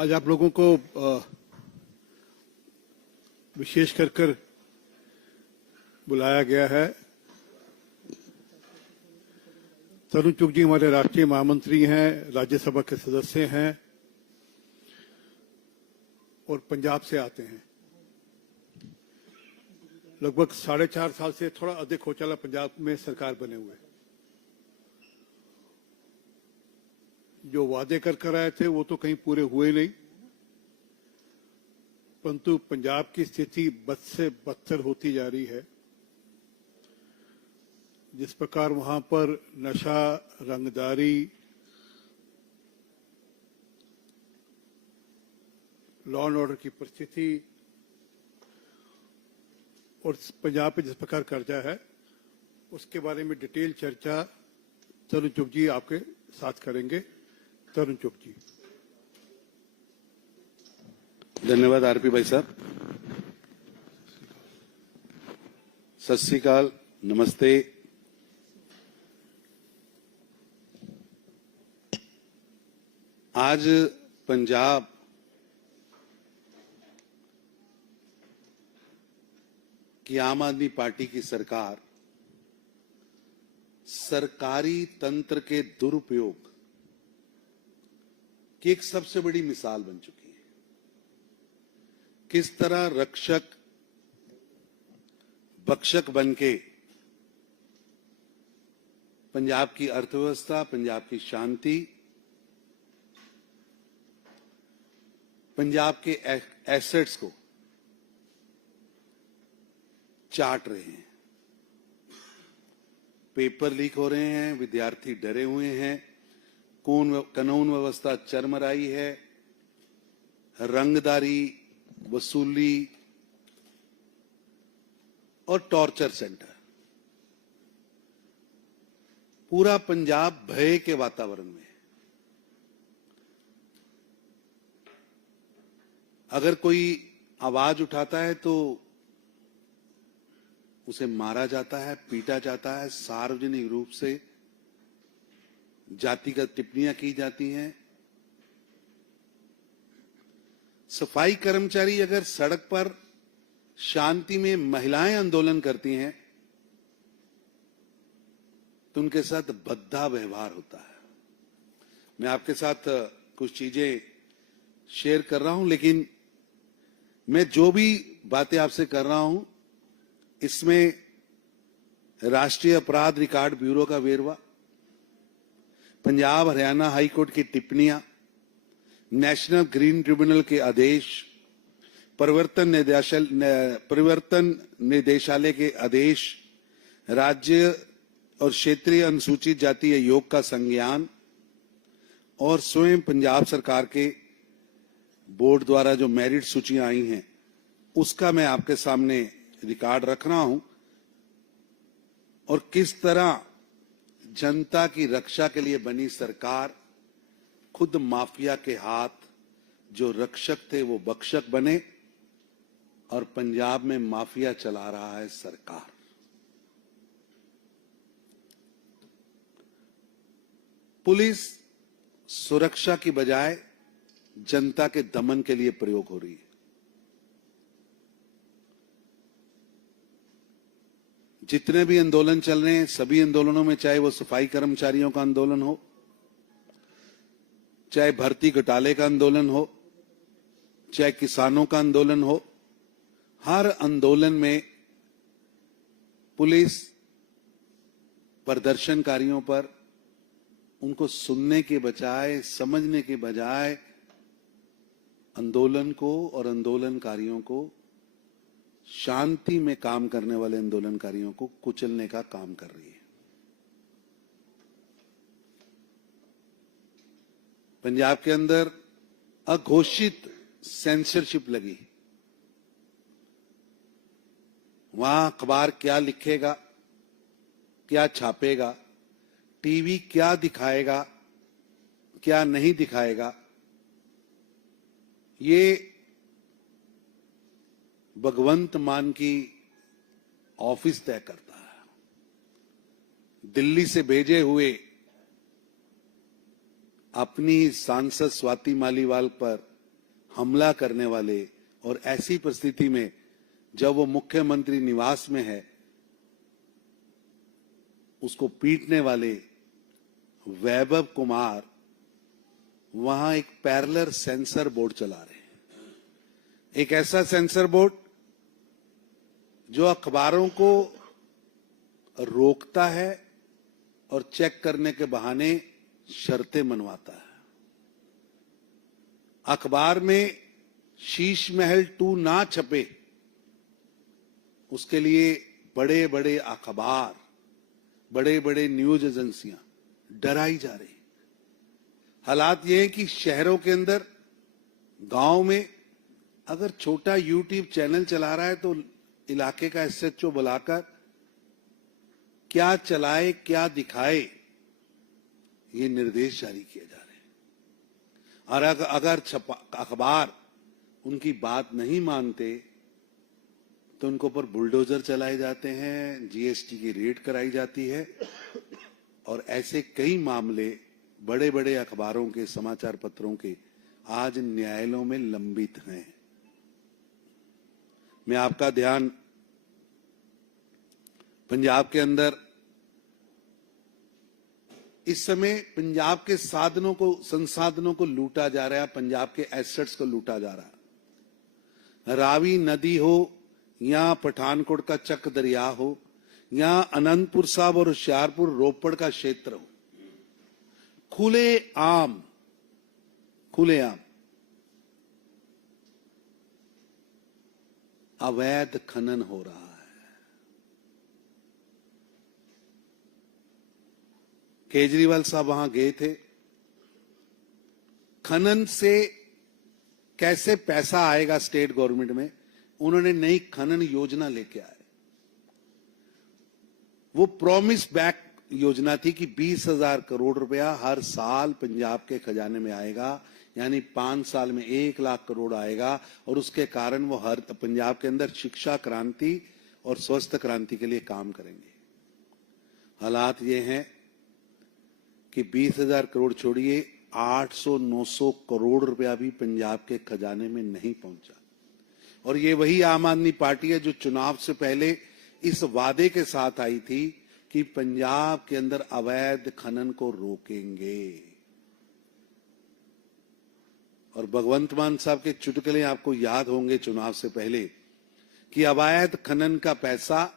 आज आप लोगों को विशेष कर बुलाया गया है। तरुण चुग जी हमारे राष्ट्रीय महामंत्री हैं, राज्यसभा के सदस्य हैं और पंजाब से आते हैं। लगभग 4.5 साल से थोड़ा अधिक हो चला पंजाब में सरकार बने हुए। जो वादे कर आए थे वो तो कहीं पूरे हुए नहीं, परंतु पंजाब की स्थिति बद से बदतर होती जा रही है। जिस प्रकार वहां पर नशा, रंगदारी, लॉ एंड ऑर्डर की परिस्थिति और पंजाब पे जिस प्रकार कर्जा है, उसके बारे में डिटेल चर्चा तरुण चुग जी आपके साथ करेंगे। तरुण चुग जी। धन्यवाद आरपी भाई साहब। सत श्री अकाल, नमस्ते। आज पंजाब की आम आदमी पार्टी की सरकार सरकारी तंत्र के दुरुपयोग की एक सबसे बड़ी मिसाल बन चुकी है। किस तरह रक्षक भक्षक बनके पंजाब की अर्थव्यवस्था, पंजाब की शांति, पंजाब के एसेट्स को चाट रहे हैं। पेपर लीक हो रहे हैं, विद्यार्थी डरे हुए हैं, कानून व्यवस्था चरमराई है, रंगदारी, वसूली और टॉर्चर सेंटर। पूरा पंजाब भय के वातावरण में है। अगर कोई आवाज उठाता है तो उसे मारा जाता है, पीटा जाता है, सार्वजनिक रूप से जातिगत टिप्पणियां की जाती हैं। सफाई कर्मचारी अगर सड़क पर शांति में महिलाएं आंदोलन करती हैं तो उनके साथ भद्दा व्यवहार होता है। मैं आपके साथ कुछ चीजें शेयर कर रहा हूं, लेकिन मैं जो भी बातें आपसे कर रहा हूं इसमें राष्ट्रीय अपराध रिकॉर्ड ब्यूरो का वेरवा, पंजाब हरियाणा हाई कोर्ट की टिप्पणियां, नेशनल ग्रीन ट्रिब्यूनल के आदेश, परिवर्तन निदेशालय के आदेश, राज्य और क्षेत्रीय अनुसूचित जाति आयोग का संज्ञान और स्वयं पंजाब सरकार के बोर्ड द्वारा जो मेरिट सूचियां आई हैं उसका मैं आपके सामने रिकॉर्ड रख रहा हूं। और किस तरह जनता की रक्षा के लिए बनी सरकार खुद माफिया के हाथ जो रक्षक थे वो भक्षक बने और पंजाब में माफिया चला रहा है सरकार। पुलिस सुरक्षा की बजाय जनता के दमन के लिए प्रयोग हो रही है। जितने भी आंदोलन चल रहे हैं, सभी आंदोलनों में, चाहे वो सफाई कर्मचारियों का आंदोलन हो, चाहे भर्ती घोटाले का आंदोलन हो, चाहे किसानों का आंदोलन हो, हर आंदोलन में पुलिस प्रदर्शनकारियों पर उनको सुनने के बजाय, समझने के बजाय आंदोलन को और आंदोलनकारियों को, शांति में काम करने वाले आंदोलनकारियों को कुचलने का काम कर रही है। पंजाब के अंदर अघोषित सेंसरशिप लगी। वहां अखबार क्या लिखेगा, क्या छापेगा, टीवी क्या दिखाएगा, क्या नहीं दिखाएगा, ये भगवंत मान की ऑफिस तय करता है। दिल्ली से भेजे हुए अपनी सांसद स्वाति मालीवाल पर हमला करने वाले, और ऐसी परिस्थिति में जब वो मुख्यमंत्री निवास में है, उसको पीटने वाले वैभव कुमार वहां एक पैरेलल सेंसर बोर्ड चला रहे हैं। एक ऐसा सेंसर बोर्ड जो अखबारों को रोकता है और चेक करने के बहाने शर्तें मनवाता है। अखबार में शीश महल 2 ना छपे, उसके लिए बड़े बड़े अखबार, बड़े बड़े न्यूज एजेंसियां डराई जा रही। हालात ये है कि शहरों के अंदर, गांव में अगर छोटा यूट्यूब चैनल चला रहा है तो इलाके का एसएचओ बुलाकर क्या चलाए क्या दिखाए, ये निर्देश जारी किए जा रहे हैं। और अगर अखबार उनकी बात नहीं मानते तो उनको ऊपर बुलडोजर चलाए जाते हैं, जीएसटी की रेड कराई जाती है, और ऐसे कई मामले बड़े बड़े अखबारों के, समाचार पत्रों के आज न्यायालयों में लंबित हैं। मैं आपका ध्यान पंजाब के अंदर इस समय पंजाब के संसाधनों को लूटा जा रहा है, पंजाब के एसेट्स को लूटा जा रहा है। रावी नदी हो या पठानकोट का चक दरिया हो या अनंतपुर साहब और होशियारपुर रोपड़ का क्षेत्र हो, खुलेआम अवैध खनन हो रहा है। केजरीवाल साहब वहां गए थे। खनन से कैसे पैसा आएगा स्टेट गवर्नमेंट में, उन्होंने नई खनन योजना लेके आए। वो प्रॉमिस बैक योजना थी कि 20,000 करोड़ रुपया हर साल पंजाब के खजाने में आएगा, यानी 5 साल में 1 लाख करोड़ आएगा, और उसके कारण वो हर पंजाब के अंदर शिक्षा क्रांति और स्वास्थ्य क्रांति के लिए काम करेंगे। हालात ये हैं कि 20,000 करोड़ छोड़िए, 800-900 करोड़ रुपया भी पंजाब के खजाने में नहीं पहुंचा। और ये वही आम आदमी पार्टी है जो चुनाव से पहले इस वादे के साथ आई थी कि पंजाब के अंदर अवैध खनन को रोकेंगे। और भगवंत मान साहब के चुटकुले आपको याद होंगे चुनाव से पहले कि अवैध खनन का पैसा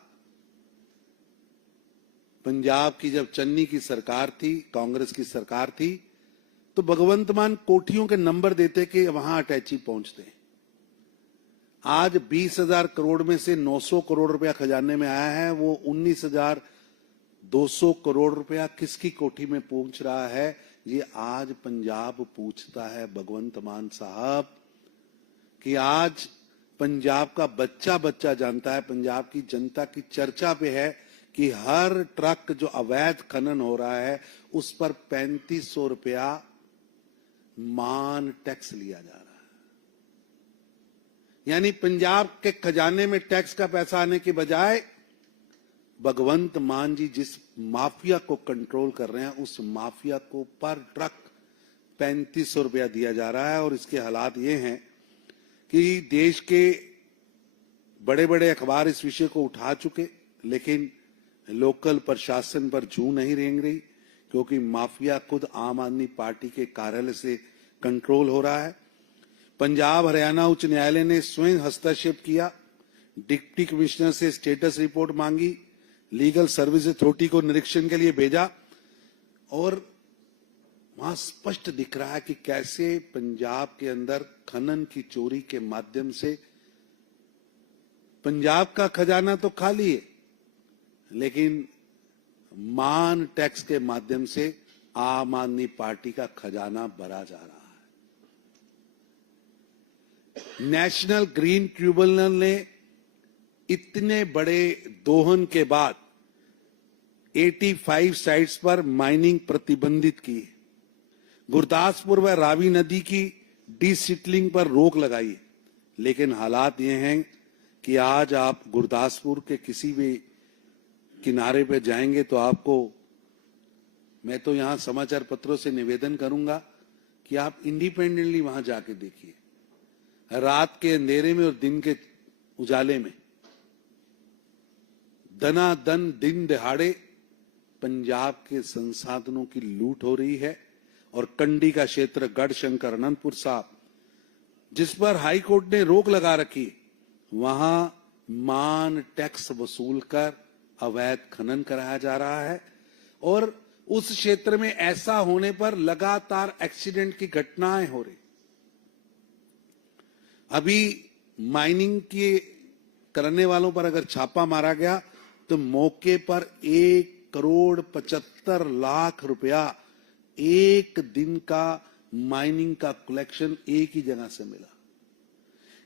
पंजाब की जब चन्नी की सरकार थी, कांग्रेस की सरकार थी, तो भगवंत मान कोठियों के नंबर देते कि वहां अटैची पहुंचते। आज 20,000 करोड़ में से 900 करोड़ रुपया खजाने में आया है, वो 19,200 करोड़ रुपया किसकी कोठी में पहुंच रहा है, ये आज पंजाब पूछता है भगवंत मान साहब। कि आज पंजाब का बच्चा बच्चा जानता है, पंजाब की जनता की चर्चा पे है कि हर ट्रक जो अवैध खनन हो रहा है उस पर 3500 रुपया मान टैक्स लिया जा रहा है। यानी पंजाब के खजाने में टैक्स का पैसा आने के बजाय भगवंत मान जी जिस माफिया को कंट्रोल कर रहे हैं, उस माफिया को पर ट्रक 3500 रुपया दिया जा रहा है। और इसके हालात ये हैं कि देश के बड़े बड़े अखबार इस विषय को उठा चुके, लेकिन लोकल प्रशासन पर जू नहीं रेंग रही, क्योंकि माफिया खुद आम आदमी पार्टी के कार्यालय से कंट्रोल हो रहा है। पंजाब हरियाणा उच्च न्यायालय ने स्वयं हस्तक्षेप किया, डिप्टी कमिश्नर से स्टेटस रिपोर्ट मांगी, लीगल सर्विस अथॉरिटी को निरीक्षण के लिए भेजा, और वहां स्पष्ट दिख रहा है कि कैसे पंजाब के अंदर खनन की चोरी के माध्यम से पंजाब का खजाना तो खाली है, लेकिन मान टैक्स के माध्यम से आम आदमी पार्टी का खजाना भरा जा रहा है। नेशनल ग्रीन ट्रिब्यूनल ने इतने बड़े दोहन के बाद 85 साइट्स पर माइनिंग प्रतिबंधित की है। गुरदासपुर व रावी नदी की डीसिटलिंग पर रोक लगाई है, लेकिन हालात ये हैं कि आज आप गुरदासपुर के किसी भी किनारे पे जाएंगे तो आपको, मैं तो यहां समाचार पत्रों से निवेदन करूंगा कि आप इंडिपेंडेंटली वहां जाके देखिए, रात के अंधेरे में और दिन के उजाले में दनादन दिन दहाड़े पंजाब के संसाधनों की लूट हो रही है। और कंडी का क्षेत्र गढ़शंकर अनंतपुर साहब, जिस पर हाई कोर्ट ने रोक लगा रखी, वहां मान टैक्स वसूल कर अवैध खनन कराया जा रहा है। और उस क्षेत्र में ऐसा होने पर लगातार एक्सीडेंट की घटनाएं हो रही। अभी माइनिंग के करने वालों पर अगर छापा मारा गया तो मौके पर 1,75,00,000 रुपया एक दिन का माइनिंग का कलेक्शन एक ही जगह से मिला।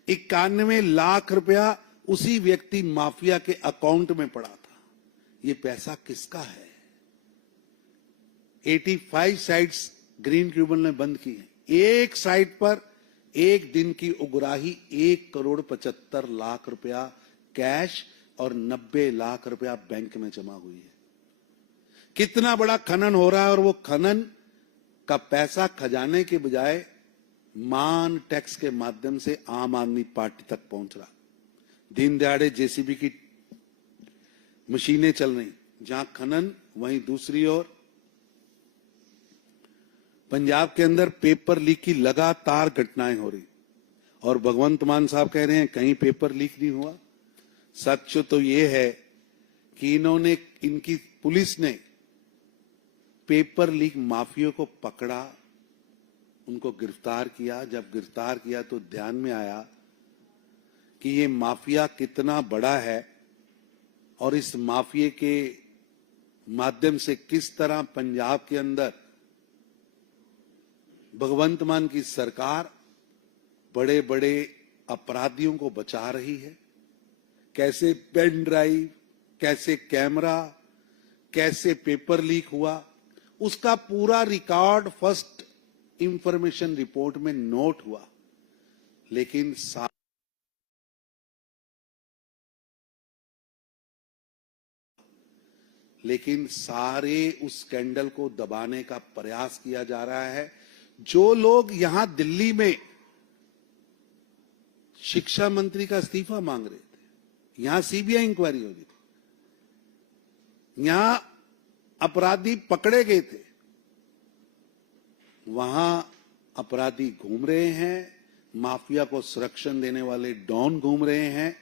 91 लाख रुपया उसी व्यक्ति माफिया के अकाउंट में पड़ा था। ये पैसा किसका है? 85 साइट्स ग्रीन ट्रिब्यूनल ने बंद की है। एक साइट पर एक दिन की उगराही 1,75,00,000 रुपया कैश और 90 लाख रुपया बैंक में जमा हुई है। कितना बड़ा खनन हो रहा है, और वो खनन का पैसा खजाने के बजाय मान टैक्स के माध्यम से आम आदमी पार्टी तक पहुंच रहा। दिन दहाड़े जेसीबी की मशीनें चल रही, जहां खनन वहीं दूसरी ओर पंजाब के अंदर पेपर लीक की लगातार घटनाएं हो रही। और भगवंत मान साहब कह रहे हैं कहीं पेपर लीक नहीं हुआ। सच तो ये है कि इनकी पुलिस ने पेपर लीक माफिया को पकड़ा, उनको गिरफ्तार किया। जब गिरफ्तार किया तो ध्यान में आया कि ये माफिया कितना बड़ा है और इस माफिया के माध्यम से किस तरह पंजाब के अंदर भगवंत मान की सरकार बड़े बड़े अपराधियों को बचा रही है। कैसे पेन ड्राइव, कैसे कैमरा, कैसे पेपर लीक हुआ, उसका पूरा रिकॉर्ड फर्स्ट इंफॉर्मेशन रिपोर्ट में नोट हुआ। लेकिन सारे उस स्कैंडल को दबाने का प्रयास किया जा रहा है। जो लोग यहां दिल्ली में शिक्षा मंत्री का इस्तीफा मांग रहे थे, यहां सीबीआई इंक्वायरी हो रही थी, यहां अपराधी पकड़े गए थे, वहां अपराधी घूम रहे हैं, माफिया को संरक्षण देने वाले डॉन घूम रहे हैं।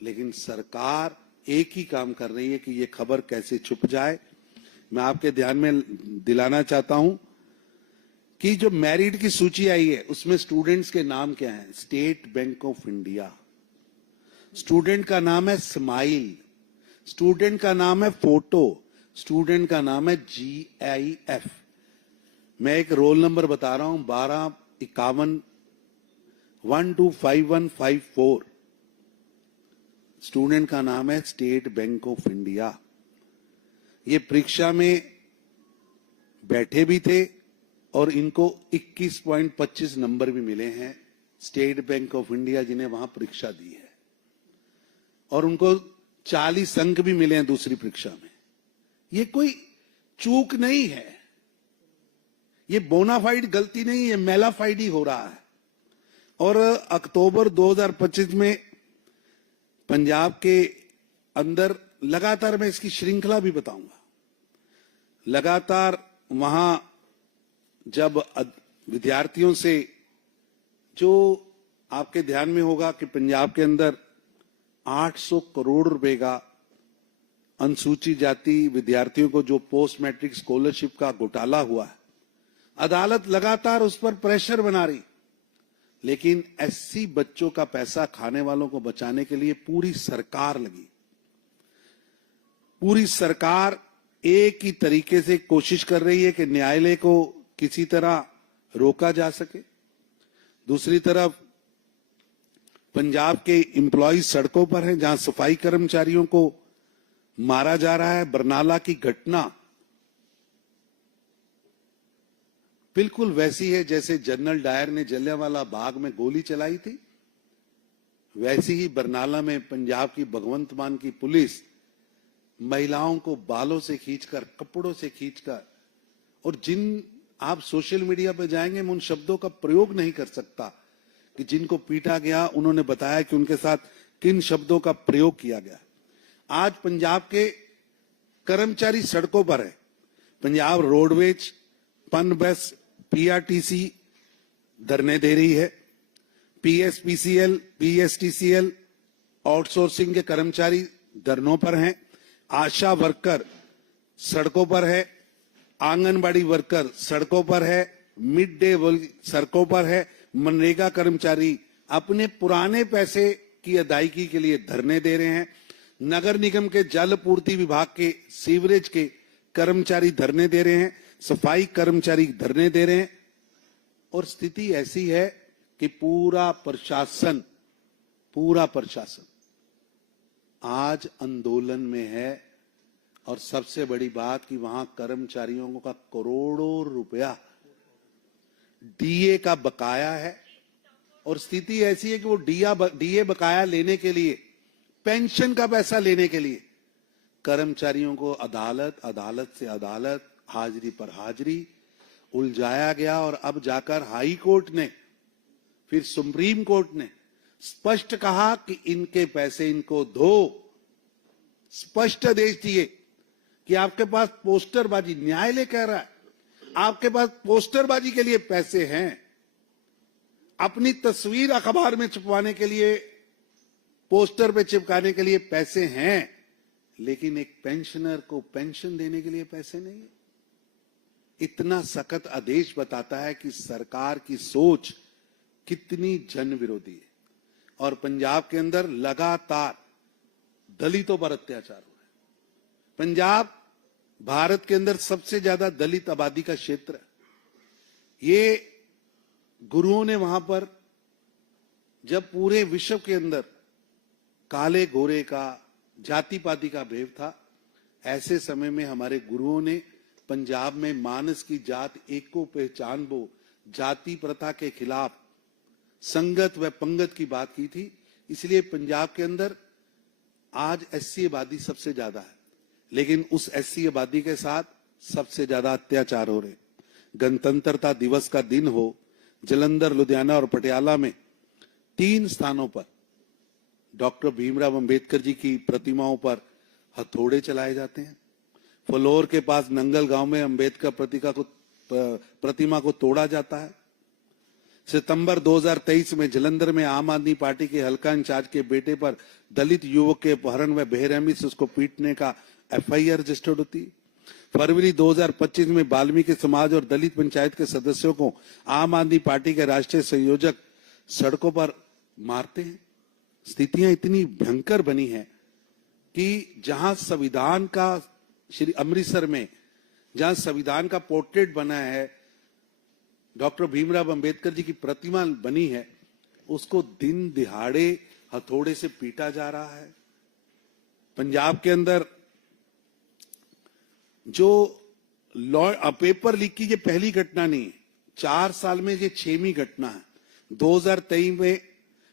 लेकिन सरकार एक ही काम कर रही है कि ये खबर कैसे छुप जाए। मैं आपके ध्यान में दिलाना चाहता हूं कि जो मेरिट की सूची आई है उसमें स्टूडेंट्स के नाम क्या हैं? State bank of India, student का नाम है स्माइल, स्टूडेंट का नाम है फोटो, स्टूडेंट का नाम है GIF। मैं एक रोल नंबर बता रहा हूं, 1251 स्टूडेंट का नाम है स्टेट बैंक ऑफ इंडिया। ये परीक्षा में बैठे भी थे और इनको 21.25 नंबर भी मिले हैं, स्टेट बैंक ऑफ इंडिया जिन्हें वहां परीक्षा दी है। और उनको 40 अंक भी मिले हैं दूसरी परीक्षा में। ये कोई चूक नहीं है, ये बोनाफाइड गलती नहीं, ये मेलाफाइड ही हो रहा है। और अक्टूबर 2025 में पंजाब के अंदर लगातार, मैं इसकी श्रृंखला भी बताऊंगा, लगातार वहां जब विद्यार्थियों से, जो आपके ध्यान में होगा कि पंजाब के अंदर 800 करोड़ रुपए का अनुसूचित जाति विद्यार्थियों को जो पोस्ट मैट्रिक स्कॉलरशिप का घोटाला हुआ है, अदालत लगातार उस पर प्रेशर बना रही। लेकिन SC बच्चों का पैसा खाने वालों को बचाने के लिए पूरी सरकार लगी। पूरी सरकार एक ही तरीके से कोशिश कर रही है कि न्यायालय को किसी तरह रोका जा सके। दूसरी तरफ पंजाब के एम्प्लॉय सड़कों पर हैं, जहां सफाई कर्मचारियों को मारा जा रहा है। बरनाला की घटना बिल्कुल वैसी है जैसे जनरल डायर ने जलियांवाला बाग में गोली चलाई थी, वैसी ही बरनाला में पंजाब की भगवंत मान की पुलिस महिलाओं को बालों से खींचकर, कपड़ों से खींचकर, और जिन आप सोशल मीडिया पर जाएंगे मैं उन शब्दों का प्रयोग नहीं कर सकता कि जिनको पीटा गया उन्होंने बताया कि उनके साथ किन शब्दों का प्रयोग किया गया। आज पंजाब के कर्मचारी सड़कों पर है। पंजाब रोडवेज, पनबस, पीआरटीसी धरने दे रही है। पीएसपीसीएल, पीएसटीसीएल आउटसोर्सिंग के कर्मचारी धरनों पर हैं। आशा वर्कर सड़कों पर है। आंगनबाड़ी वर्कर सड़कों पर है। मिड डे सड़कों पर है। मनरेगा कर्मचारी अपने पुराने पैसे की अदायगी के लिए धरने दे रहे हैं। नगर निगम के जल पूर्ति विभाग के सीवरेज के कर्मचारी धरने दे रहे हैं। सफाई कर्मचारी धरने दे रहे हैं। और स्थिति ऐसी है कि पूरा प्रशासन आज आंदोलन में है। और सबसे बड़ी बात कि वहां कर्मचारियों का करोड़ों रुपया डीए का बकाया है। और स्थिति ऐसी है कि वो डीए बकाया लेने के लिए, पेंशन का पैसा लेने के लिए कर्मचारियों को अदालत, अदालत से अदालत, हाजिरी पर हाजिरी उलझाया गया। और अब जाकर हाई कोर्ट ने, फिर सुप्रीम कोर्ट ने स्पष्ट कहा कि इनके पैसे इनको दो। स्पष्ट आदेश दिए कि आपके पास पोस्टरबाजी, न्यायालय कह रहा है आपके पास पोस्टरबाजी के लिए पैसे हैं, अपनी तस्वीर अखबार में छपवाने के लिए, पोस्टर पे चिपकाने के लिए पैसे हैं, लेकिन एक पेंशनर को पेंशन देने के लिए पैसे नहीं है। इतना सख्त आदेश बताता है कि सरकार की सोच कितनी जन विरोधी है। और पंजाब के अंदर लगातार दलितों पर अत्याचार हो रहा है। पंजाब भारत के अंदर सबसे ज्यादा दलित आबादी का क्षेत्र है। ये गुरुओं ने वहां पर, जब पूरे विश्व के अंदर काले गोरे का, जाति पाति का भेद था, ऐसे समय में हमारे गुरुओं ने पंजाब में मानस की जात एक को पहचान बो, जाति प्रथा के खिलाफ संगत व पंगत की बात की थी। इसलिए पंजाब के अंदर आज एससी आबादी सबसे ज्यादा है, लेकिन उस एससी आबादी के साथ सबसे ज्यादा अत्याचार हो रहे। गणतंत्रता दिवस का दिन हो, जलंधर, लुधियाना और पटियाला में 3 स्थानों पर डॉक्टर भीमराव अंबेडकर जी की प्रतिमाओं पर हथौड़े चलाए जाते हैं। फ्लोर के पास नंगल गांव में अंबेडकर प्रतिमा को तोड़ा जाता है। सितंबर 2023 में जलंधर में आम आदमी पार्टी के हल्का इंचार्ज के बेटे पर दलित युवक के अपहरण व बेरहमी से उसको पीटने का एफआईआर रजिस्टर्ड होती है। फरवरी 2025 में वाल्मीकि समाज और दलित पंचायत के सदस्यों को आम आदमी पार्टी के राष्ट्रीय संयोजक सड़कों पर मारते हैं। स्थितियां इतनी भयंकर बनी है कि जहां संविधान का, श्री अमृतसर में जहां संविधान का पोर्ट्रेट बना है, डॉक्टर भीमराव अंबेडकर जी की प्रतिमा बनी है, उसको दिन दिहाड़े हथौड़े से पीटा जा रहा है। पंजाब के अंदर जो पेपर लीक की ये पहली घटना नहीं है, 4 साल में ये 6वीं घटना है। 2023 में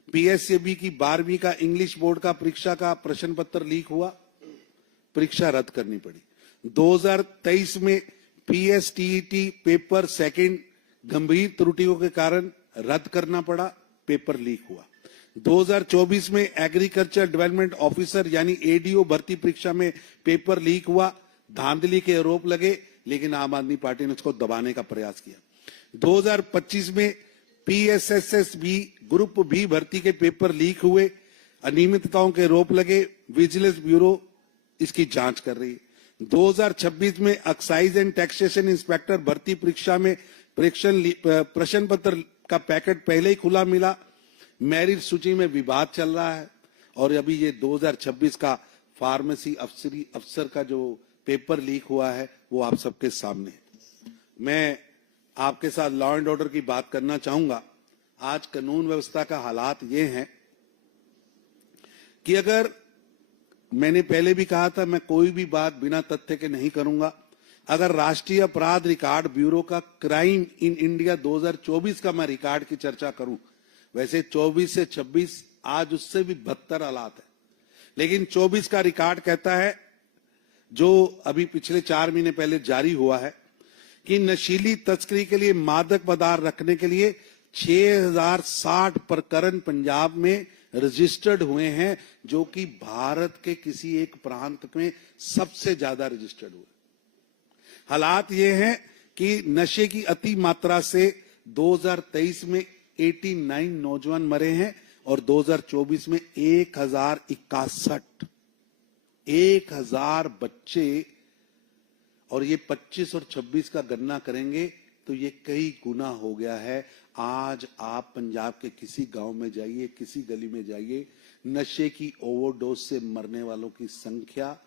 पीएससीबी की 12वीं का इंग्लिश बोर्ड का परीक्षा का प्रश्न पत्र लीक हुआ, परीक्षा रद्द करनी पड़ी। 2023 में पीएसटीईटी पेपर सेकंड गंभीर त्रुटियों के कारण रद्द करना पड़ा, पेपर लीक हुआ। 2024 में एग्रीकल्चर डेवलपमेंट ऑफिसर यानी एडीओ भर्ती परीक्षा में पेपर लीक हुआ, धांधली के आरोप लगे, लेकिन आम आदमी पार्टी ने उसको दबाने का प्रयास किया। 2025 में पीएसएसएसबी ग्रुप बी भर्ती के पेपर लीक हुए, अनियमितताओं के आरोप लगे, विजिलेंस ब्यूरो इसकी जांच कर रही है। 2026 में एक्साइज एंड टैक्सेशन इंस्पेक्टर भर्ती परीक्षा में प्रश्न पत्र का पैकेट पहले ही खुला मिला, मेरिट सूची में विवाद चल रहा है। और अभी ये 2026 का फार्मेसी अफसर का जो पेपर लीक हुआ है वो आप सबके सामने है। मैं आपके साथ लॉ एंड ऑर्डर की बात करना चाहूंगा। आज कानून व्यवस्था का हालात ये हैं कि अगर, मैंने पहले भी कहा था, मैं कोई भी बात बिना तथ्य के नहीं करूंगा। अगर राष्ट्रीय अपराध रिकॉर्ड ब्यूरो का क्राइम इन इंडिया 2024 का मैं रिकॉर्ड की चर्चा करूं, वैसे 24 से 26 आज उससे भी बदतर हालात है, लेकिन 24 का रिकॉर्ड कहता है, जो अभी पिछले 4 महीने पहले जारी हुआ है, कि नशीली तस्करी के लिए मादक पदार्थ रखने के लिए 6060 प्रकरण पंजाब में रजिस्टर्ड हुए हैं, जो कि भारत के किसी एक प्रांत में सबसे ज्यादा रजिस्टर्ड हुए। हालात ये हैं कि नशे की अति मात्रा से 2023 में 89 नौजवान मरे हैं और 2024 में 1061 बच्चे, और ये 25 और 26 का गणना करेंगे तो ये कई गुना हो गया है। आज आप पंजाब के किसी गांव में जाइए, किसी गली में जाइए, नशे की ओवरडोज से मरने वालों की संख्या,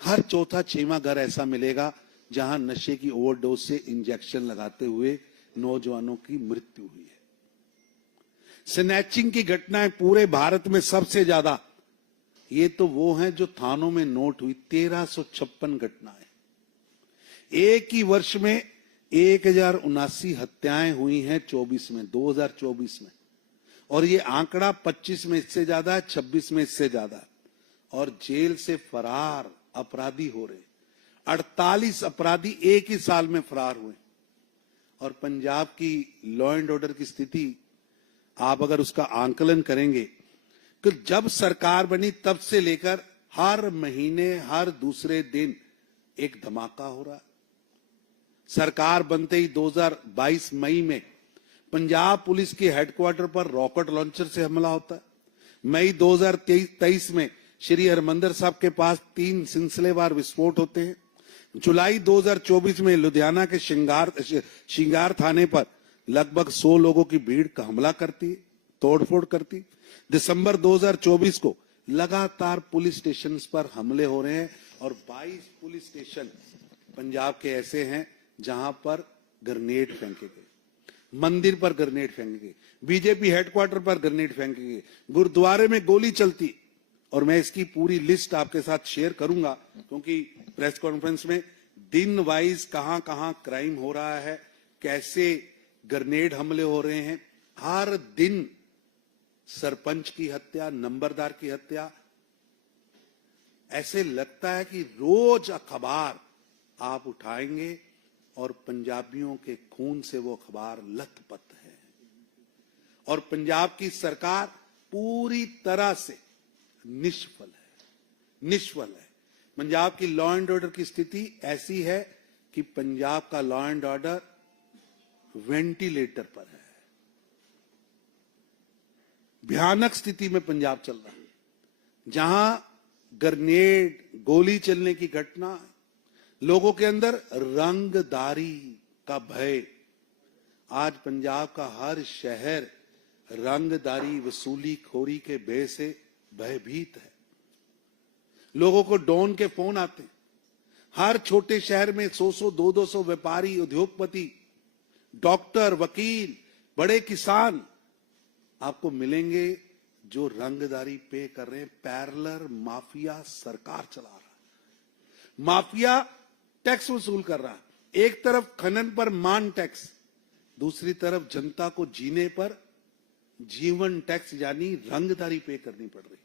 हर चौथा छठवां घर ऐसा मिलेगा जहां नशे की ओवरडोज से इंजेक्शन लगाते हुए नौजवानों की मृत्यु हुई है। स्नैचिंग की घटनाएं पूरे भारत में सबसे ज्यादा, ये तो वो हैं जो थानों में नोट हुई, 1356 घटनाएं। एक ही वर्ष में 1079 हत्याएं हुई हैं 2024 में, और ये आंकड़ा 25 में इससे ज्यादा है, 26 में इससे ज्यादा है। और जेल से फरार अपराधी हो रहे, 48 अपराधी एक ही साल में फरार हुए। और पंजाब की लॉ एंड ऑर्डर की स्थिति आप अगर उसका आंकलन करेंगे तो जब सरकार बनी तब से लेकर हर महीने, हर दूसरे दिन एक धमाका हो रहा है। सरकार बनते ही 2022 मई में पंजाब पुलिस के हेडक्वार्टर पर रॉकेट लॉन्चर से हमला होता है। मई 2023 में श्री हरमंदिर साहब के पास 3 सिलसिलेवार विस्फोट होते हैं। जुलाई 2024 में लुधियाना के श्रृंगार थाने पर लगभग 100 लोगों की भीड़ का हमला करती, तोड़फोड़ करती। दिसंबर 2024 को लगातार पुलिस स्टेशन पर हमले हो रहे हैं, और 22 पुलिस स्टेशन पंजाब के ऐसे हैं जहां पर ग्रेनेड फेंके गए, मंदिर पर ग्रेनेड फेंके गए, बीजेपी हेडक्वार्टर पर ग्रेनेड फेंके गए, गुरुद्वारे में गोली चलती। और मैं इसकी पूरी लिस्ट आपके साथ शेयर करूंगा, क्योंकि प्रेस कॉन्फ्रेंस में दिन वाइज कहां कहां क्राइम हो रहा है, कैसे ग्रेनेड हमले हो रहे हैं। हर दिन सरपंच की हत्या, नंबरदार की हत्या, ऐसे लगता है कि रोज अखबार आप उठाएंगे और पंजाबियों के खून से वो अखबार लथपथ है। और पंजाब की सरकार पूरी तरह से निष्फल है। पंजाब की लॉ एंड ऑर्डर की स्थिति ऐसी है कि पंजाब का लॉ एंड ऑर्डर वेंटिलेटर पर है। भयानक स्थिति में पंजाब चल रहा है, जहां ग्रेनेड, गोली चलने की घटना, लोगों के अंदर रंगदारी का भय। आज पंजाब का हर शहर रंगदारी, वसूली खोरी के भय से भयभीत है। लोगों को डॉन के फोन आते हैं। हर छोटे शहर में 100-100, 200-200 व्यापारी, उद्योगपति, डॉक्टर, वकील, बड़े किसान आपको मिलेंगे जो रंगदारी पे कर रहे हैं। पैरेलल माफिया सरकार चला रहा है। माफिया टैक्स वसूल कर रहा है। एक तरफ खनन पर मान टैक्स, दूसरी तरफ जनता को जीने पर जीवन टैक्स यानी रंगदारी पे करनी पड़ रही।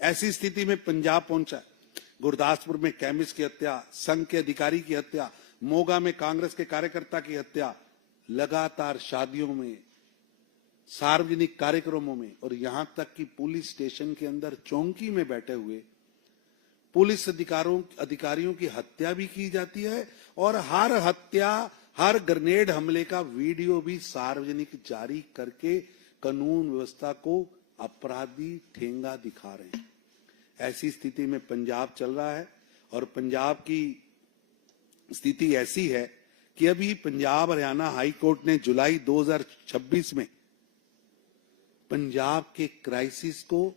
ऐसी स्थिति में पंजाब पहुंचा। गुरदासपुर में केमिस्ट की हत्या, संघ के अधिकारी की हत्या, मोगा में कांग्रेस के कार्यकर्ता की हत्या, लगातार शादियों में, सार्वजनिक कार्यक्रमों में, और यहां तक कि पुलिस स्टेशन के अंदर चौकी में बैठे हुए पुलिस अधिकारियों की हत्या भी की जाती है। और हर हत्या, हर ग्रेनेड हमले का वीडियो भी सार्वजनिक जारी करके कानून व्यवस्था को अपराधी ठेंगा दिखा रहे हैं। ऐसी स्थिति में पंजाब चल रहा है। और पंजाब की स्थिति ऐसी है कि अभी पंजाब हरियाणा हाई कोर्ट ने जुलाई 2026 में पंजाब के क्राइसिस को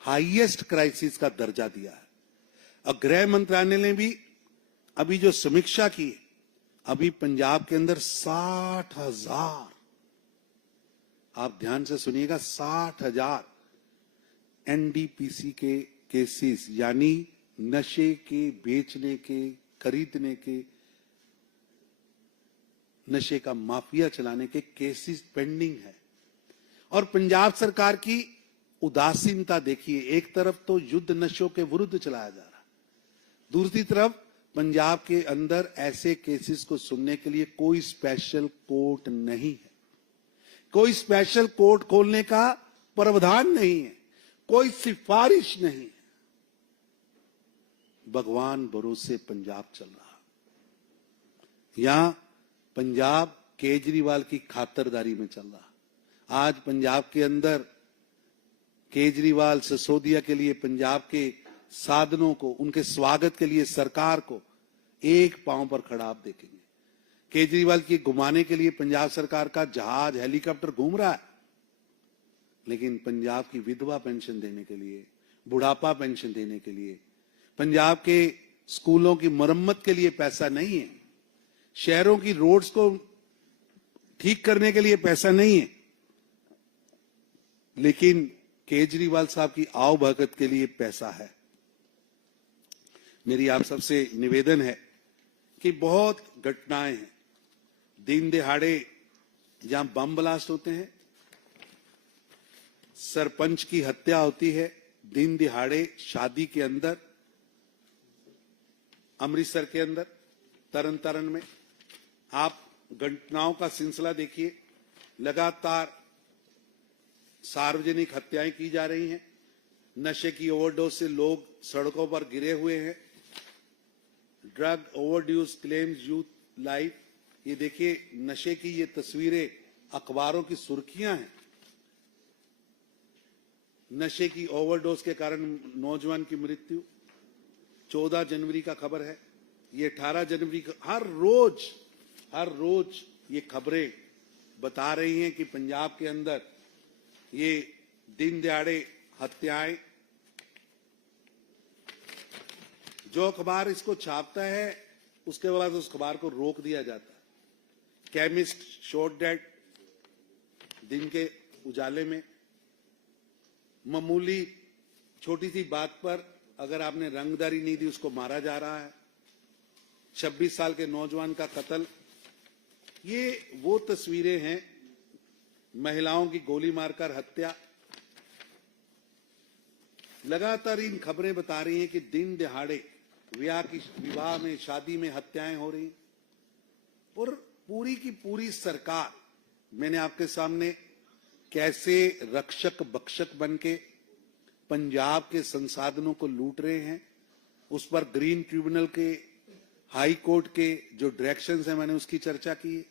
हाईएस्ट क्राइसिस का दर्जा दिया है। और गृह मंत्रालय ने भी अभी जो समीक्षा की, अभी पंजाब के अंदर 60,000, आप ध्यान से सुनिएगा, 60,000 एनडीपीसी के केसेस यानी नशे के बेचने के, खरीदने के, नशे का माफिया चलाने के केसेस पेंडिंग है। और पंजाब सरकार की उदासीनता देखिए। एक तरफ तो युद्ध नशों के विरुद्ध चलाया जा रहा है, दूसरी तरफ पंजाब के अंदर ऐसे केसेस को सुनने के लिए कोई स्पेशल कोर्ट नहीं है। कोई स्पेशल कोर्ट खोलने का प्रावधान नहीं है, कोई सिफारिश नहीं है। भगवान भरोसे पंजाब चल रहा। यहां पंजाब केजरीवाल की खातरदारी में चल रहा। आज पंजाब के अंदर केजरीवाल सिसोदिया के लिए पंजाब के साधनों को, उनके स्वागत के लिए सरकार को एक पांव पर खड़ा आप देखेंगे। केजरीवाल की घुमाने के लिए पंजाब सरकार का जहाज, हेलीकॉप्टर घूम रहा है, लेकिन पंजाब की विधवा पेंशन देने के लिए, बुढ़ापा पेंशन देने के लिए, पंजाब के स्कूलों की मरम्मत के लिए पैसा नहीं है, शहरों की रोड्स को ठीक करने के लिए पैसा नहीं है, लेकिन केजरीवाल साहब की आओ भगत के लिए पैसा है। मेरी आप सबसे निवेदन है कि बहुत घटनाएं हैं, दिन दिहाड़े जहां बम ब्लास्ट होते हैं, सरपंच की हत्या होती है, दिन दिहाड़े शादी के अंदर, अमृतसर के अंदर, तरन तारण में आप घटनाओं का सिलसिला देखिए। लगातार सार्वजनिक हत्याएं की जा रही हैं, नशे की ओवरडोज से लोग सड़कों पर गिरे हुए हैं, drug overdues claims youth life. ये देखिए नशे की ये तस्वीरें अखबारों की सुर्खियां हैं। नशे की ओवरडोज के कारण नौजवान की मृत्यु 14 जनवरी का खबर है, ये 18 जनवरी का। हर रोज ये खबरें बता रही हैं कि पंजाब के अंदर ये दिन दिहाड़े हत्याएं। जो अखबार इसको छापता है उसके बाद उस अखबार को रोक दिया जाता है। केमिस्ट शॉट डेड दिन के उजाले में। मामूली छोटी सी बात पर अगर आपने रंगदारी नहीं दी उसको मारा जा रहा है। 26 साल के नौजवान का कत्ल। ये वो तस्वीरें हैं, महिलाओं की गोली मारकर हत्या। लगातार इन खबरें बता रही हैं कि दिन दिहाड़े विवाह में, शादी में हत्याएं हो रही। और पूरी की पूरी सरकार, मैंने आपके सामने कैसे रक्षक भक्षक बनके पंजाब के संसाधनों को लूट रहे हैं, उस पर ग्रीन ट्रिब्यूनल के, हाई कोर्ट के जो डायरेक्शंस हैं, मैंने उसकी चर्चा की है।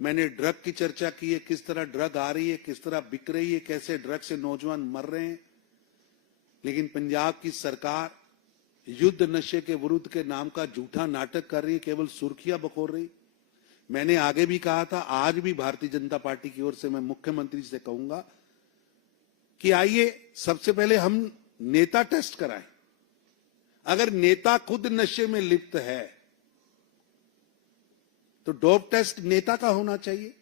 मैंने ड्रग की चर्चा की है, किस तरह ड्रग आ रही है, किस तरह बिक रही है, कैसे ड्रग से नौजवान मर रहे हैं। लेकिन पंजाब की सरकार युद्ध नशे के विरुद्ध के नाम का झूठा नाटक कर रही है, केवल सुर्खियां बखोर रही। मैंने आगे भी कहा था, आज भी भारतीय जनता पार्टी की ओर से मैं मुख्यमंत्री से कहूंगा कि आइए सबसे पहले हम नेता टेस्ट कराएं। अगर नेता खुद नशे में लिप्त है तो डोप टेस्ट नेता का होना चाहिए,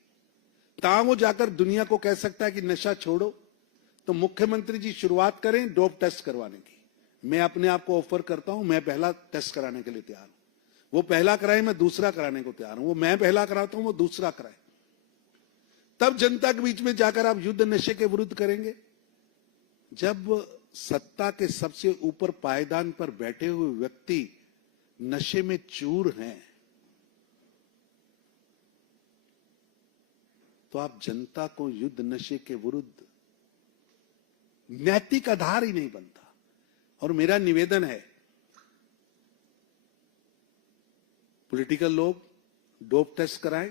वो जाकर दुनिया को कह सकता है कि नशा छोड़ो। तो मुख्यमंत्री जी शुरुआत करें डोप टेस्ट करवाने की। मैं अपने आप को ऑफर करता हूं, मैं पहला टेस्ट कराने के लिए तैयार हूं। वो पहला कराए, मैं दूसरा कराने को तैयार हूं। वो मैं पहला कराता हूं, वो दूसरा कराए। तब जनता के बीच में जाकर आप युद्ध नशे के विरुद्ध करेंगे। जब सत्ता के सबसे ऊपर पायदान पर बैठे हुए व्यक्ति नशे में चूर हैं, तो आप जनता को युद्ध नशे के विरुद्ध नैतिक आधार ही नहीं बनता। और मेरा निवेदन है, पॉलिटिकल लोग डोप टेस्ट कराएं,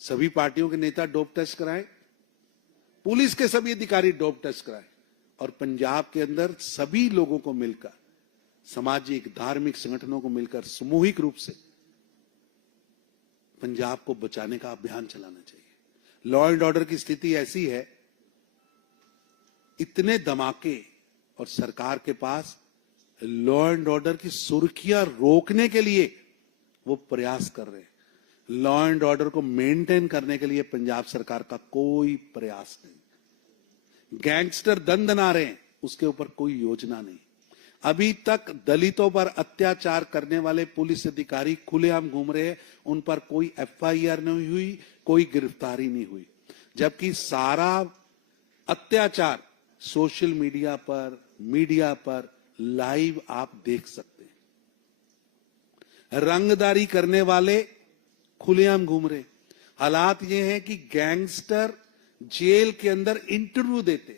सभी पार्टियों के नेता डोप टेस्ट कराएं, पुलिस के सभी अधिकारी डोप टेस्ट कराएं, और पंजाब के अंदर सभी लोगों को मिलकर, सामाजिक धार्मिक संगठनों को मिलकर सामूहिक रूप से पंजाब को बचाने का अभियान चलाना चाहिए। लॉ एंड ऑर्डर की स्थिति ऐसी है, इतने धमाके, और सरकार के पास लॉ एंड ऑर्डर की सुर्खियां रोकने के लिए वो प्रयास कर रहे हैं। लॉ एंड ऑर्डर को मेंटेन करने के लिए पंजाब सरकार का कोई प्रयास नहीं। गैंगस्टर दंदना रहे हैं, उसके ऊपर कोई योजना नहीं। अभी तक दलितों पर अत्याचार करने वाले पुलिस अधिकारी खुलेआम घूम रहे हैं, उन पर कोई एफआईआर नहीं हुई, कोई गिरफ्तारी नहीं हुई। जबकि सारा अत्याचार सोशल मीडिया पर लाइव आप देख सकते हैं। रंगदारी करने वाले खुलेआम घूम रहे। हालात ये हैं कि गैंगस्टर जेल के अंदर इंटरव्यू देते,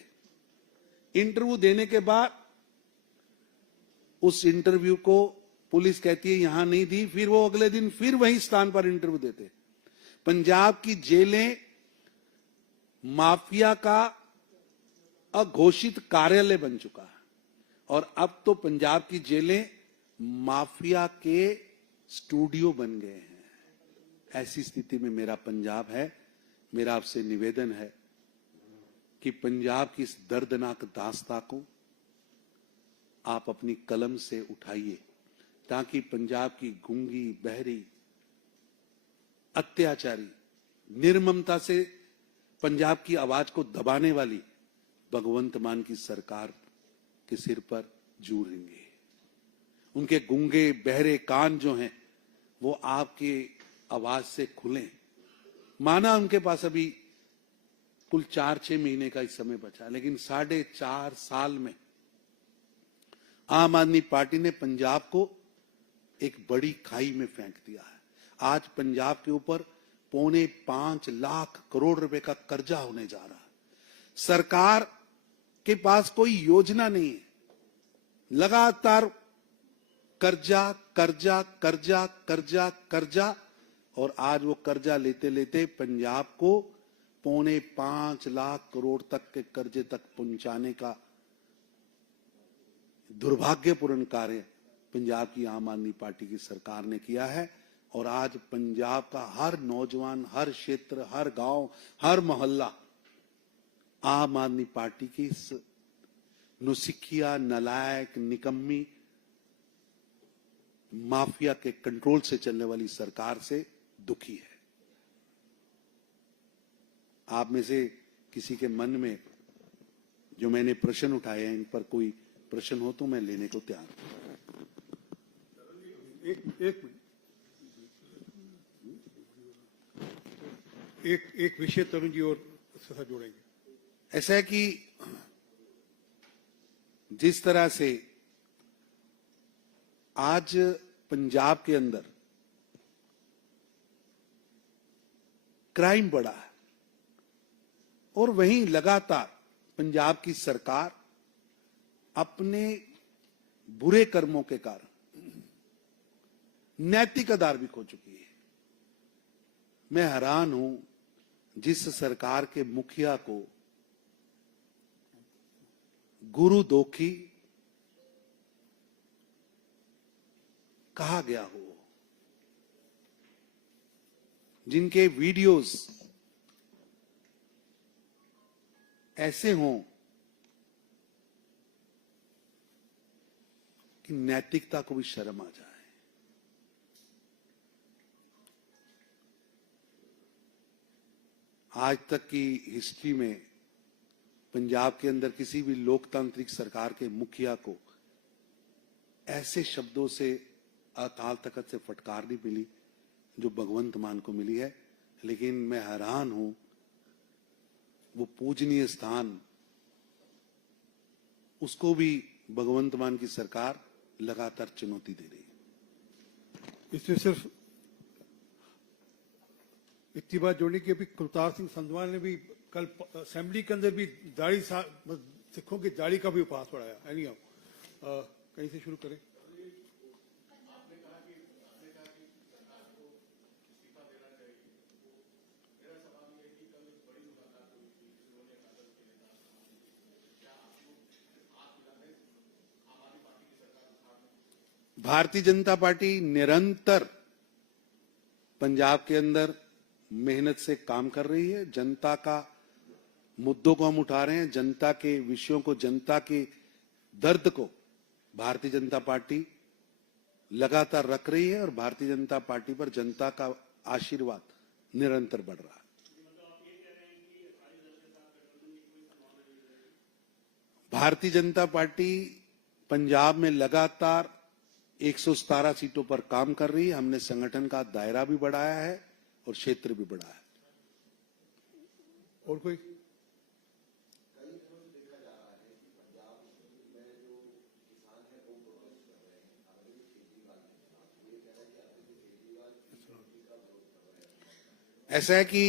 इंटरव्यू देने के बाद उस इंटरव्यू को पुलिस कहती है यहां नहीं दी, फिर वो अगले दिन फिर वही स्थान पर इंटरव्यू देते। पंजाब की जेलें माफिया का अघोषित कार्यालय बन चुका है और अब तो पंजाब की जेलें माफिया के स्टूडियो बन गए हैं। ऐसी स्थिति में मेरा पंजाब है, मेरा आपसे निवेदन है कि पंजाब की इस दर्दनाक दास्तां को आप अपनी कलम से उठाइए ताकि पंजाब की गूंगी, बहरी, अत्याचारी, निर्ममता से पंजाब की आवाज को दबाने वाली भगवंत मान की सरकार के सिर पर जूरेंगे। उनके गूंगे बहरे कान जो हैं वो आपकी आवाज से खुलें। माना उनके पास अभी कुल 4-6 महीने का ही समय बचा, लेकिन 4.5 साल में आम आदमी पार्टी ने पंजाब को एक बड़ी खाई में फेंक दिया है। आज पंजाब के ऊपर 4.25 लाख करोड़ रुपए का कर्जा होने जा रहा है। सरकार के पास कोई योजना नहीं है, लगातार कर्जा कर्जा कर्जा कर्जा कर्जा, और आज वो कर्जा लेते लेते पंजाब को 4.25 लाख करोड़ तक के कर्जे तक पहुंचाने का दुर्भाग्यपूर्ण कार्य पंजाब की आम आदमी पार्टी की सरकार ने किया है। और आज पंजाब का हर नौजवान, हर क्षेत्र, हर गांव, हर मोहल्ला आम आदमी पार्टी की नुसिखिया, नालायक, निकम्मी, माफिया के कंट्रोल से चलने वाली सरकार से दुखी है। आप में से किसी के मन में जो मैंने प्रश्न उठाए हैं, इन पर कोई प्रश्न हो तो मैं लेने को तैयार हूं। एक विषय तरुण जी और साथ जोड़ेंगे। ऐसा है कि जिस तरह से आज पंजाब के अंदर क्राइम बढ़ा है और वहीं लगातार पंजाब की सरकार अपने बुरे कर्मों के कारण नैतिक आधार भी खो चुकी है। मैं हैरान हूं जिस सरकार के मुखिया को गुरु दोखी कहा गया हो, जिनके वीडियोस ऐसे हों कि नैतिकता को भी शर्म आ जाए। आज तक की हिस्ट्री में पंजाब के अंदर किसी भी लोकतांत्रिक सरकार के मुखिया को ऐसे शब्दों से अकाल तख्त से फटकार नहीं मिली जो भगवंत मान को मिली है। लेकिन मैं हैरान हूं, वो पूजनीय स्थान उसको भी भगवंत मान की सरकार लगातार चुनौती दे रही है। इसमें सिर्फ इतनी बात जोड़ने की, अभी कुलतार सिंह संधवा ने भी कल असेंबली के अंदर भी सिखों की दाढ़ी का भी उपहास बढ़ाया। कहीं से शुरू करें? भारतीय जनता पार्टी निरंतर पंजाब के अंदर मेहनत से काम कर रही है। जनता का मुद्दों को हम उठा रहे हैं, जनता के विषयों को, जनता के दर्द को भारतीय जनता पार्टी लगातार रख रही है और भारतीय जनता पार्टी पर जनता का आशीर्वाद निरंतर बढ़ रहा है। भारतीय जनता पार्टी पंजाब में लगातार 117 सीटों पर काम कर रही है। हमने संगठन का दायरा भी बढ़ाया है और क्षेत्र भी बढ़ाया है। और कोई? ऐसा है कि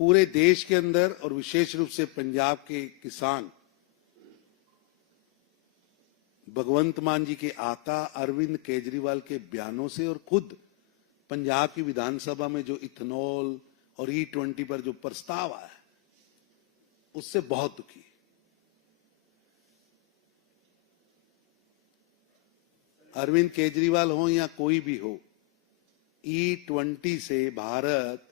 पूरे देश के अंदर और विशेष रूप से पंजाब के किसान भगवंत मान जी के आका अरविंद केजरीवाल के बयानों से और खुद पंजाब की विधानसभा में जो इथेनॉल और E20 पर जो प्रस्ताव आया उससे बहुत दुखी है। अरविंद केजरीवाल हो या कोई भी हो, E20 से भारत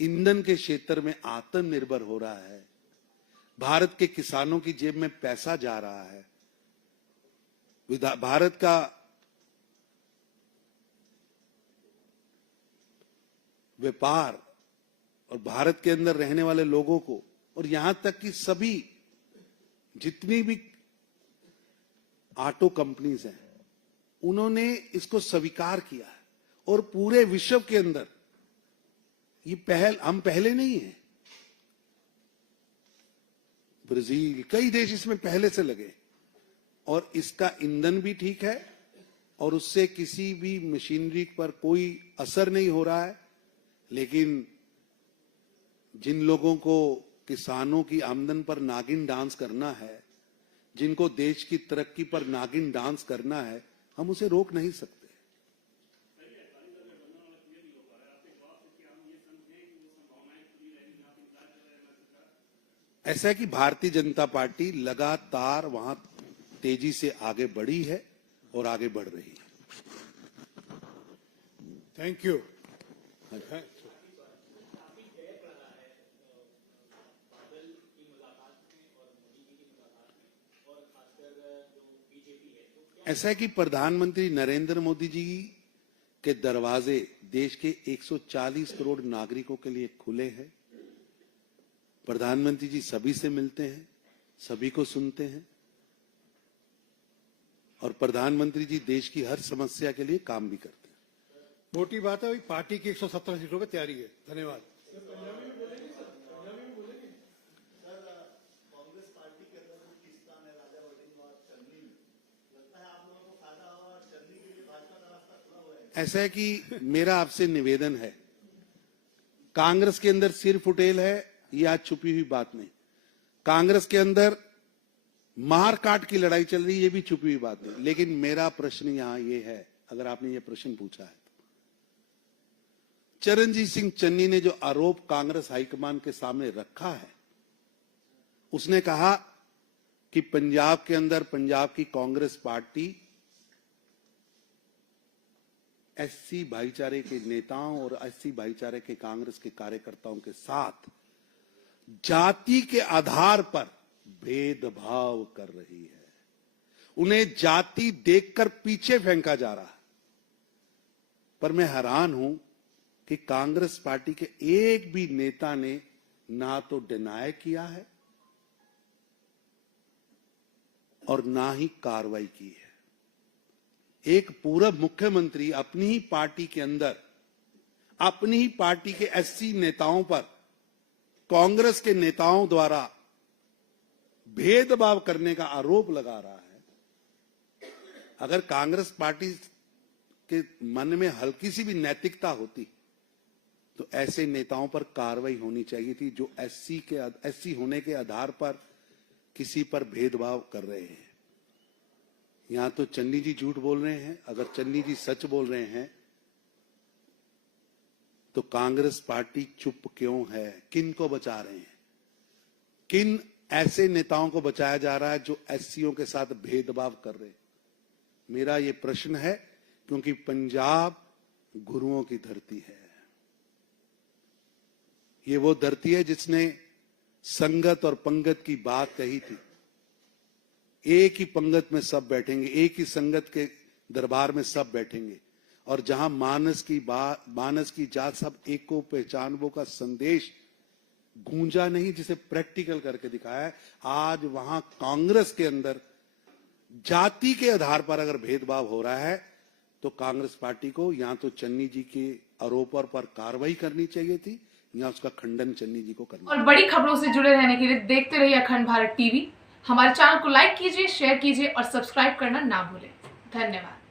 ईंधन के क्षेत्र में आत्मनिर्भर हो रहा है, भारत के किसानों की जेब में पैसा जा रहा है, भारत का व्यापार और भारत के अंदर रहने वाले लोगों को और यहां तक कि सभी जितनी भी ऑटो कंपनीज हैं उन्होंने इसको स्वीकार किया है और पूरे विश्व के अंदर ये पहल, हम पहले नहीं है, ब्राजील कई देश इसमें पहले से लगे और इसका ईंधन भी ठीक है और उससे किसी भी मशीनरी पर कोई असर नहीं हो रहा है। लेकिन जिन लोगों को किसानों की आमदन पर नागिन डांस करना है, जिनको देश की तरक्की पर नागिन डांस करना है, हम उसे रोक नहीं सकते। ऐसा है कि भारतीय जनता पार्टी लगातार वहां तेजी से आगे बढ़ी है और आगे बढ़ रही है। Thank you. ऐसा है कि प्रधानमंत्री नरेंद्र मोदी जी के दरवाजे देश के 140 करोड़ नागरिकों के लिए खुले हैं। प्रधानमंत्री जी सभी से मिलते हैं, सभी को सुनते हैं और प्रधानमंत्री जी देश की हर समस्या के लिए काम भी करते हैं। मोटी बात है, वही पार्टी की 117 सीटों पर तैयारी है। धन्यवाद। ऐसा है कि मेरा आपसे निवेदन है, कांग्रेस के अंदर सिर फुटेल है, ये आज छुपी हुई बात नहीं। कांग्रेस के अंदर मार काट की लड़ाई चल रही है, ये भी छुपी हुई बात नहीं। लेकिन मेरा प्रश्न यहां ये है, अगर आपने ये प्रश्न पूछा है तो चरणजीत सिंह चन्नी ने जो आरोप कांग्रेस हाईकमान के सामने रखा है, उसने कहा कि पंजाब के अंदर पंजाब की कांग्रेस पार्टी एससी भाईचारे के नेताओं और एससी भाईचारे के कांग्रेस के कार्यकर्ताओं के साथ जाति के आधार पर भेदभाव कर रही है। उन्हें जाति देखकर पीछे फेंका जा रहा है। पर मैं हैरान हूं कि कांग्रेस पार्टी के एक भी नेता ने ना तो डिनाय किया है और ना ही कार्रवाई की है। एक पूर्व मुख्यमंत्री अपनी ही पार्टी के अंदर अपनी ही पार्टी के एससी नेताओं पर कांग्रेस के नेताओं द्वारा भेदभाव करने का आरोप लगा रहा है। अगर कांग्रेस पार्टी के मन में हल्की सी भी नैतिकता होती तो ऐसे नेताओं पर कार्रवाई होनी चाहिए थी जो एससी होने के आधार पर किसी पर भेदभाव कर रहे हैं। यहां तो चन्नी जी झूठ बोल रहे हैं। अगर चन्नी जी सच बोल रहे हैं तो कांग्रेस पार्टी चुप क्यों है? किन को बचा रहे हैं? किन ऐसे नेताओं को बचाया जा रहा है जो एससीओ के साथ भेदभाव कर रहे हैं? मेरा ये प्रश्न है, क्योंकि पंजाब गुरुओं की धरती है। ये वो धरती है जिसने संगत और पंगत की बात कही थी। एक ही पंगत में सब बैठेंगे, एक ही संगत के दरबार में सब बैठेंगे, और जहां मानस की जात सब एक को पहचानबो का संदेश गूंजा नहीं, जिसे प्रैक्टिकल करके दिखाया है। आज वहां कांग्रेस के अंदर जाति के आधार पर अगर भेदभाव हो रहा है तो कांग्रेस पार्टी को या तो चन्नी जी के आरोपों पर कार्रवाई करनी चाहिए थी या उसका खंडन चन्नी जी को करना। और बड़ी खबरों से जुड़े रहने के लिए देखते रहिए अखंड भारत टीवी। हमारे चैनल को लाइक कीजिए, शेयर कीजिए और सब्सक्राइब करना ना भूलें। धन्यवाद।